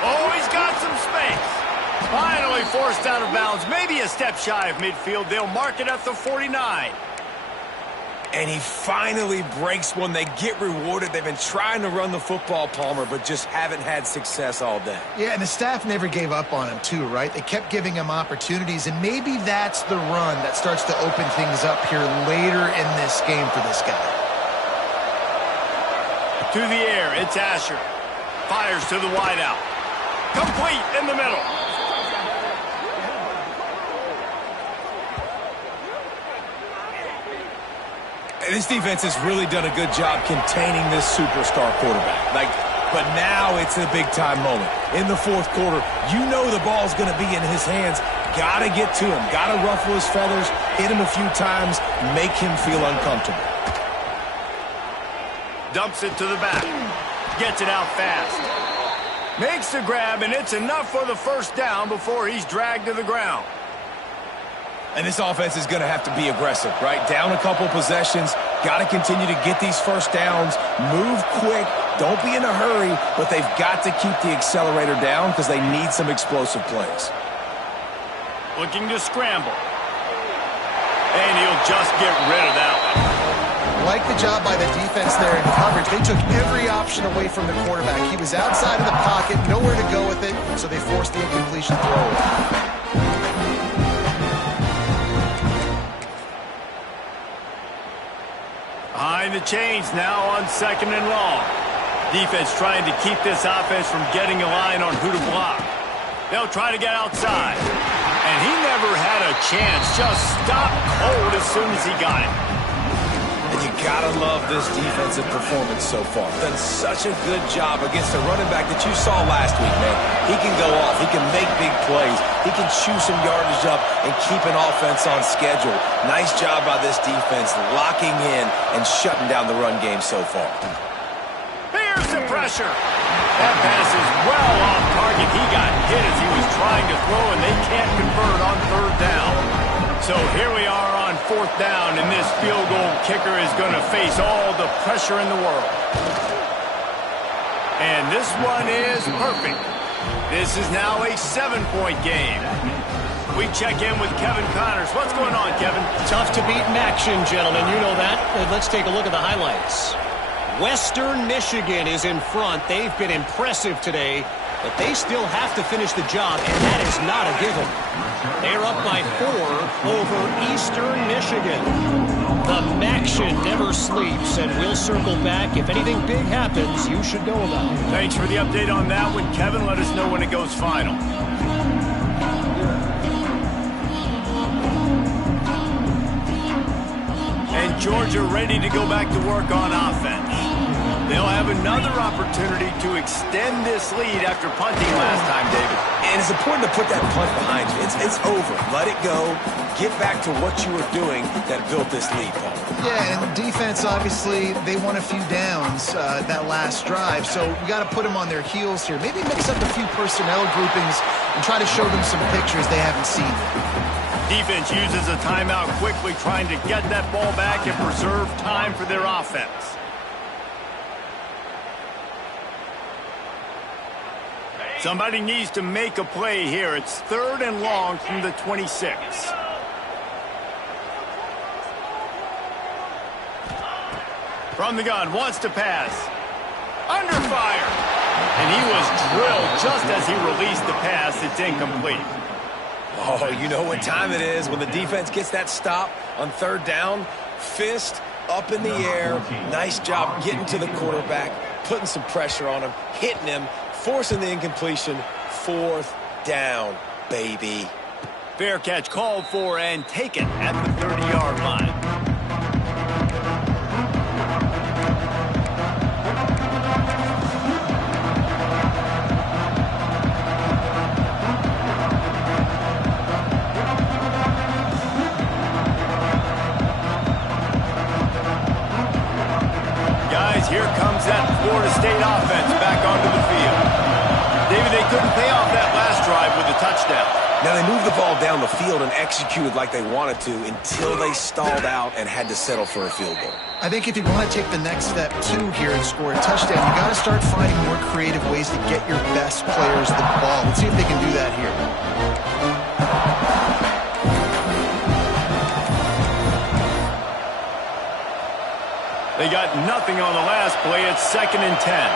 Oh, he's got some space. Finally forced out of bounds. Maybe a step shy of midfield. They'll mark it at the 49. And he finally breaks one. They get rewarded. They've been trying to run the football, Palmer, but just haven't had success all day. Yeah, and the staff never gave up on him, too, right? They kept giving him opportunities, and maybe that's the run that starts to open things up here later in this game for this guy. To the air, it's Asher. Fires to the wideout. Complete in the middle. This defense has really done a good job containing this superstar quarterback. But now it's a big-time moment. In the fourth quarter, you know the ball's going to be in his hands. Got to get to him. Got to ruffle his feathers, hit him a few times, make him feel uncomfortable. Dumps it to the back. Gets it out fast. Makes the grab, and it's enough for the first down before he's dragged to the ground. And this offense is going to have to be aggressive, right? Down a couple possessions. Got to continue to get these first downs. Move quick. Don't be in a hurry, but they've got to keep the accelerator down because they need some explosive plays. Looking to scramble. And he'll just get rid of that one. Like the job by the defense there in coverage. They took every option away from the quarterback. He was outside of the pocket, nowhere to go with it, so they forced the incompletion throw. Behind the chains now on second and long. Defense trying to keep this offense from getting a line on who to block. They'll try to get outside. And he never had a chance. Just stopped cold as soon as he got it. And you gotta love this defensive performance so far. Done such a good job against the running back that you saw last week, man. He can go off. He can make big plays. He can chew some yardage up and keep an offense on schedule. Nice job by this defense locking in and shutting down the run game so far. Here's the pressure. That pass is well off target. He got hit as he was trying to throw, and they can't convert on third down. So here we are on fourth down, and this field goal kicker is going to face all the pressure in the world. And this one is perfect. This is now a 7-point game. We check in with Kevin Connors. What's going on, Kevin? Tough to beat in action, gentlemen. You know that. Let's take a look at the highlights. Western Michigan is in front. They've been impressive today, but they still have to finish the job, and that is not a given. They're up by 4 over Eastern Michigan. The Maction never sleeps, and we'll circle back. If anything big happens, you should know about it. Thanks for the update on that one, Kevin. Let us know when it goes final. And Georgia ready to go back to work on offense. They'll have another opportunity to extend this lead after punting last time, David. And it's important to put that punt behind you. It's over. Let it go. Get back to what you were doing that built this lead, Paul. Yeah, and defense, obviously, they won a few downs that last drive, so we got to put them on their heels here. Maybe mix up a few personnel groupings and try to show them some pictures they haven't seen. Defense uses a timeout quickly, trying to get that ball back and preserve time for their offense. Somebody needs to make a play here. It's 3rd and long from the 26. From the gun, wants to pass. Under fire. And he was drilled just as he released the pass. It's incomplete. Oh, you know what time it is when the defense gets that stop on 3rd down. Fist up in the air. Nice job getting to the quarterback, putting some pressure on him, hitting him, forcing the incompletion. 4th down, baby. Fair catch called for and taken at the 30-yard line. Guys, here comes that Florida State offense back onto the field. David, they couldn't pay off that last drive with a touchdown. Now, they moved the ball down the field and executed like they wanted to until they stalled out and had to settle for a field goal. I think if you want to take the next step, too, here and score a touchdown, you got to start finding more creative ways to get your best players the ball. Let's see if they can do that here. They got nothing on the last play. It's 2nd and 10.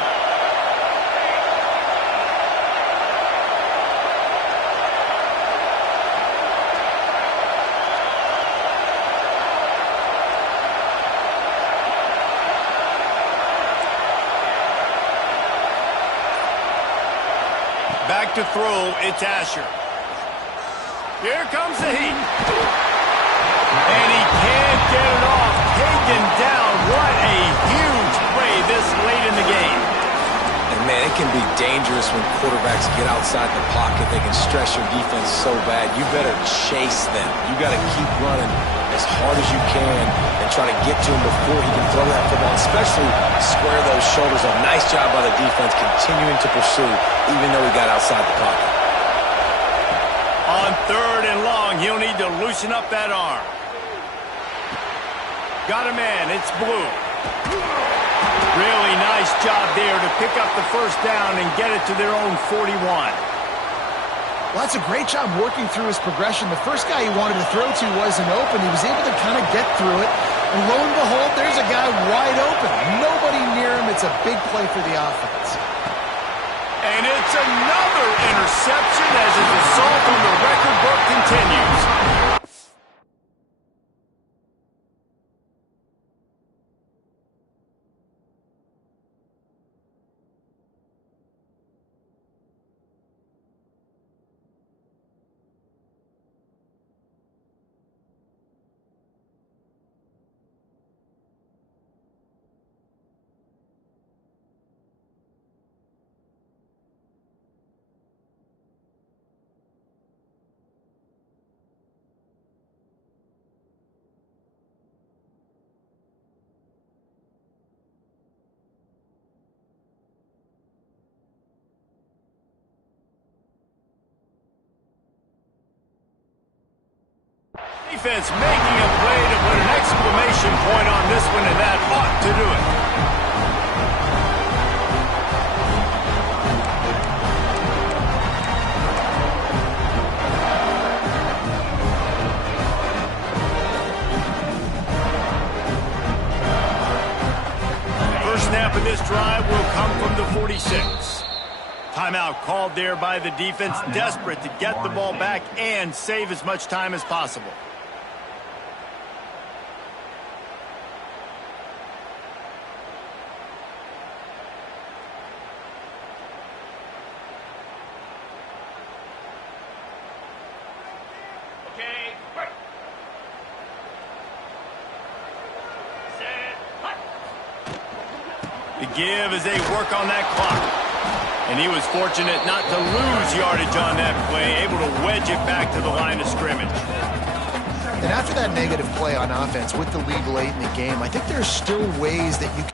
Back to throw, it's Asher. Here comes the heat. And he can't get it off. Taken down. What a huge play this late in the game. And, man, it can be dangerous when quarterbacks get outside the pocket. They can stress your defense so bad. You better chase them. You got to keep running as hard as you can and try to get to him before he can throw that football, especially square those shoulders up. Nice job by the defense continuing to pursue even though he got outside the pocket. On 3rd and long, he'll need to loosen up that arm. Got a man, it's Blue. Really nice job there to pick up the 1st down and get it to their own 41. Well, that's a great job working through his progression. The first guy he wanted to throw to wasn't open. He was able to kind of get through it. And lo and behold, there's a guy wide open. Nobody near him. It's a big play for the offense. And it's another interception as his assault on the record book continues. Defense making a play to put an exclamation point on this one, and that ought to do it. First snap of this drive will come from the 46. Timeout called there by the defense, desperate to get the ball back and save as much time as possible. The give as they work on that clock. And he was fortunate not to lose yardage on that play, able to wedge it back to the line of scrimmage. And after that negative play on offense with the lead late in the game, I think there's still ways that you can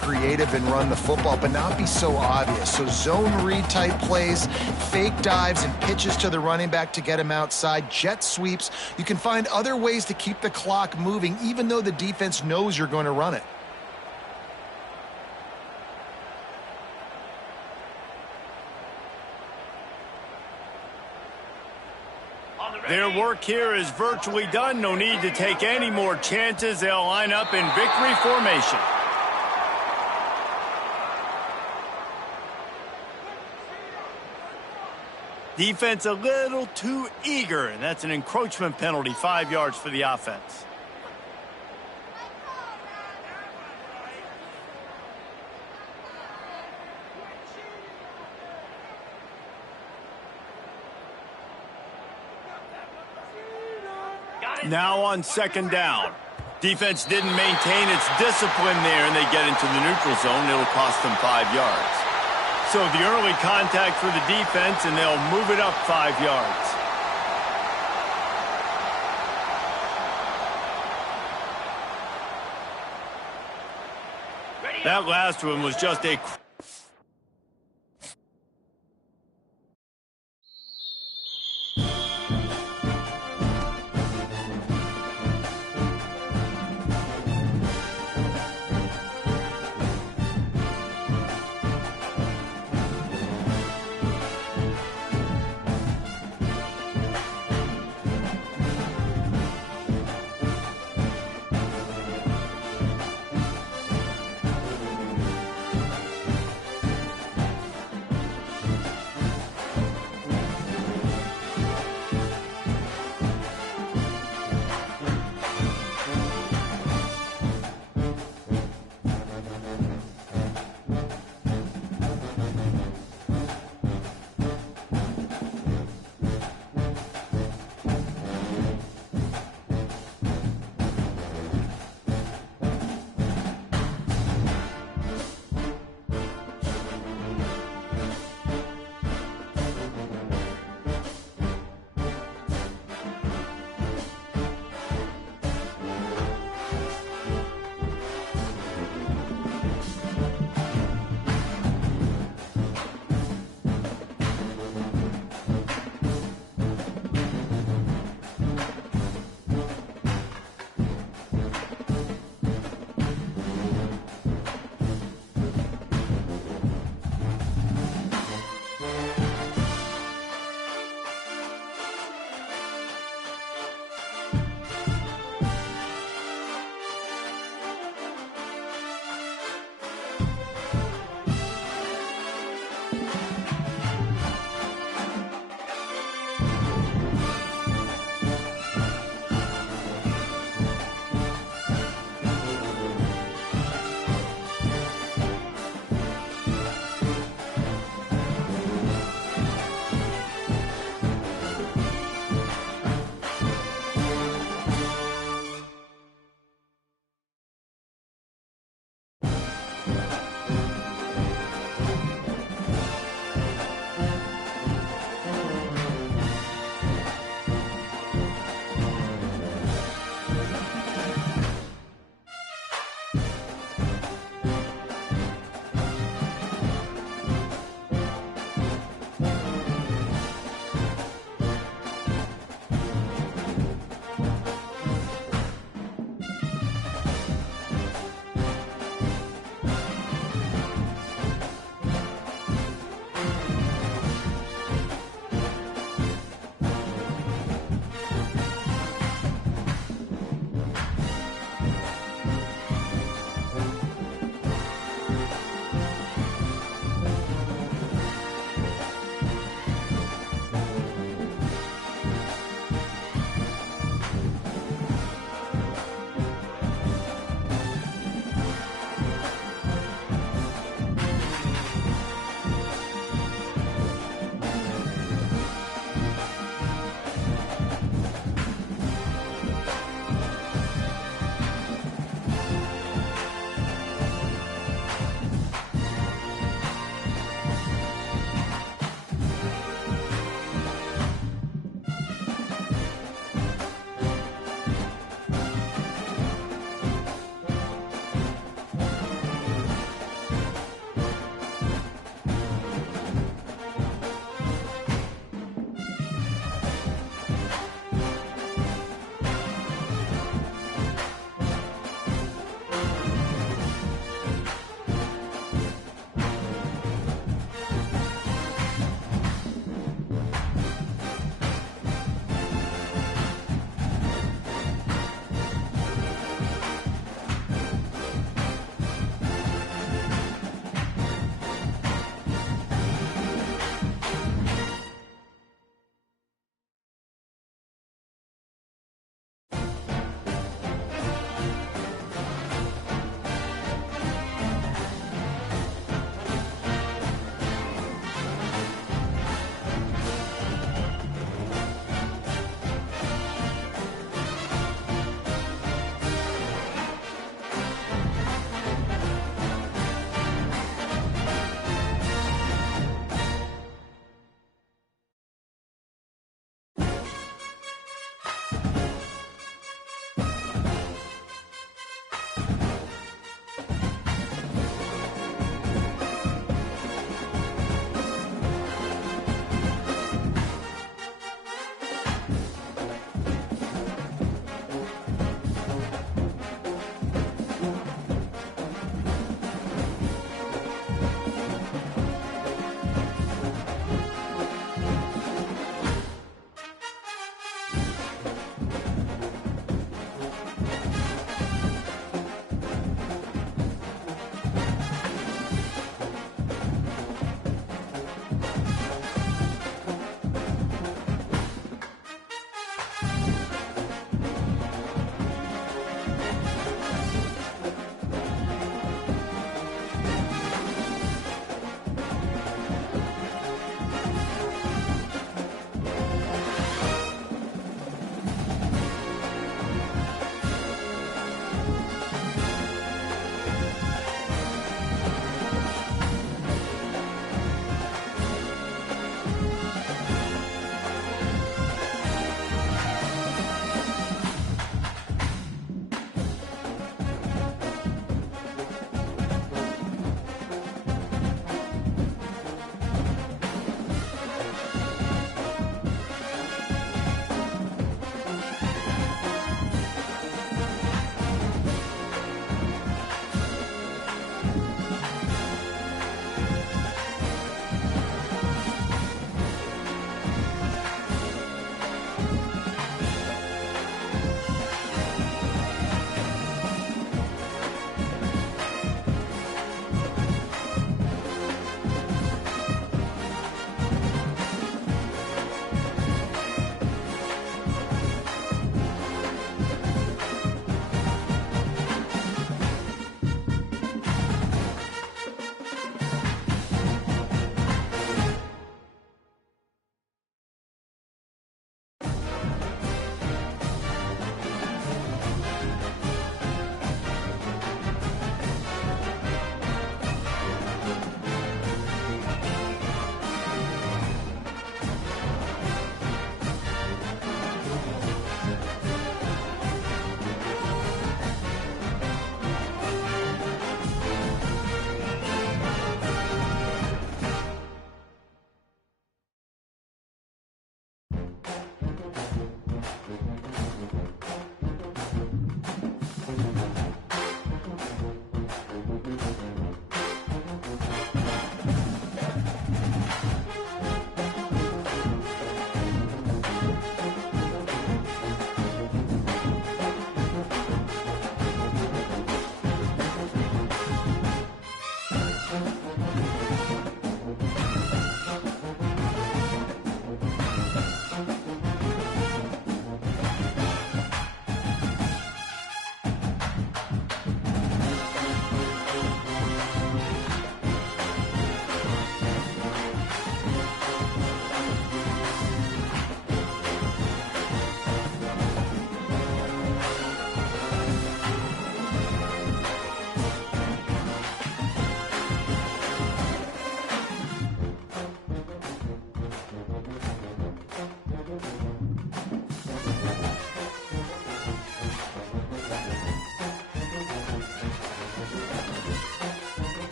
creative and run the football, but not be so obvious. So zone read type plays, fake dives and pitches to the running back to get him outside, jet sweeps. You can find other ways to keep the clock moving, even though the defense knows you're going to run it. Their work here is virtually done. No need to take any more chances. They'll line up in victory formation. Defense a little too eager, and that's an encroachment penalty, 5 yards for the offense. Now on second down. Defense didn't maintain its discipline there, and they get into the neutral zone. It'll cost them 5 yards. So the early contact for the defense, and they'll move it up 5 yards. That last one was just a...